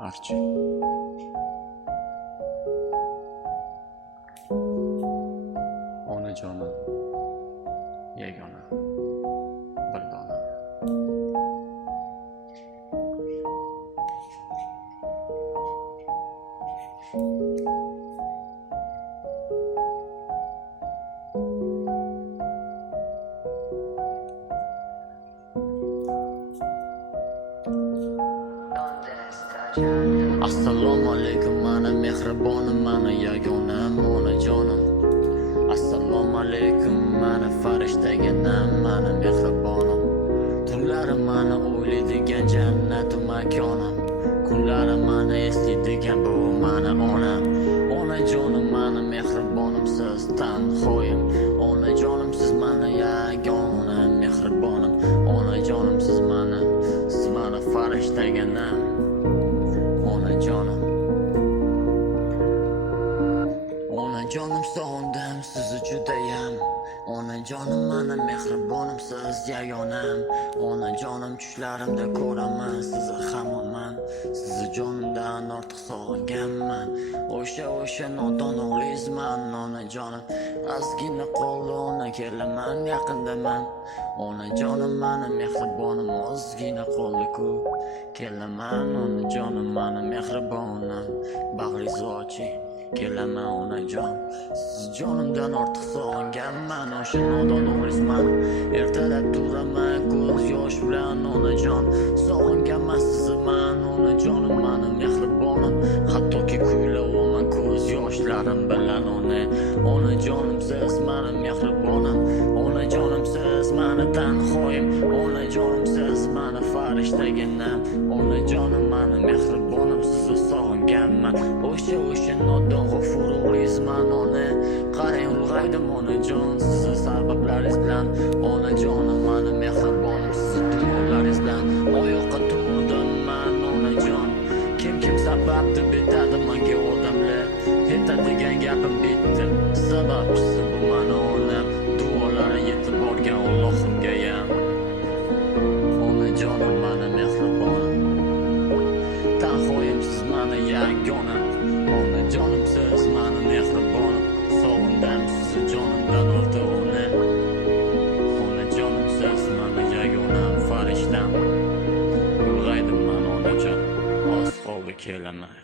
Archi. Onajonim yagona bir dona. Assalomu alaykum, mana mehribonim, mana yagonam, onajonim. Assalomu alaykum, mana farishtaginam, mana mehribonim. Tunlarim mana o'ylaydigan jannat makonim. Kunlarim mana eslaydigan bu mana onam. Onajonim mana mehribonim, siz tanhoyim. Onajonim siz mana yagona mehribonim. Onajonim siz mana farishtaginam. Onajonim sog'indim sizni judayam. Onajonim mana mehribonim, siz yagonam. Onajonim tushlarimda ko'raman sizni hamoman. Sizni jonimdan ortiq sog'inganman. O'sha nodon o'g'lingizman onajonim. Ozgina qoldi ona kelaman yaqindaman. Onajonim mana mehribonim, ozgina qoldi-ku kelaman. Onajonim mana mehribonim, bag'ringizni oching kelaman onajon. Siz jonimdan ortiq sog'inganman, o'sha nodon o'g'lingizman. Ertalab turaman ko'z yosh bilan onajon. Sog'inganman sizni man onajonim, mana mehribonim. Hattoki kuylayman ko'z yoshlarim bilan onajonim siz mana mehribonim. Onajonim siz mana tanhoyim. Onajonim siz mana farishtaginam. Onajonim mana mehribonim, sizni sog'inganman. O'sha nodon g'afur o'g'lingizman ona. Qarang ulg'aydim onajon, sizni sabablaringiz bilan. Onajonim mana mehribonim, sizni duolaringiz bilan. Oyoqqa turdim man onajon. Kim sabab deb aytadi menga odamlar. Aytadigan gapim bitta, sababchisi bu mana onam. Duolari yetib borgan Allohimgayam. Onajonim mana mehribonim, tanhoyim siz mana yagona. Onajonim siz mana mehribonim, sog'indim sizni jonimdan ortiq ona. Onajonim siz mana yagonam, farishtam. Ulg'aydim man onajon, oz qoldi kelaman.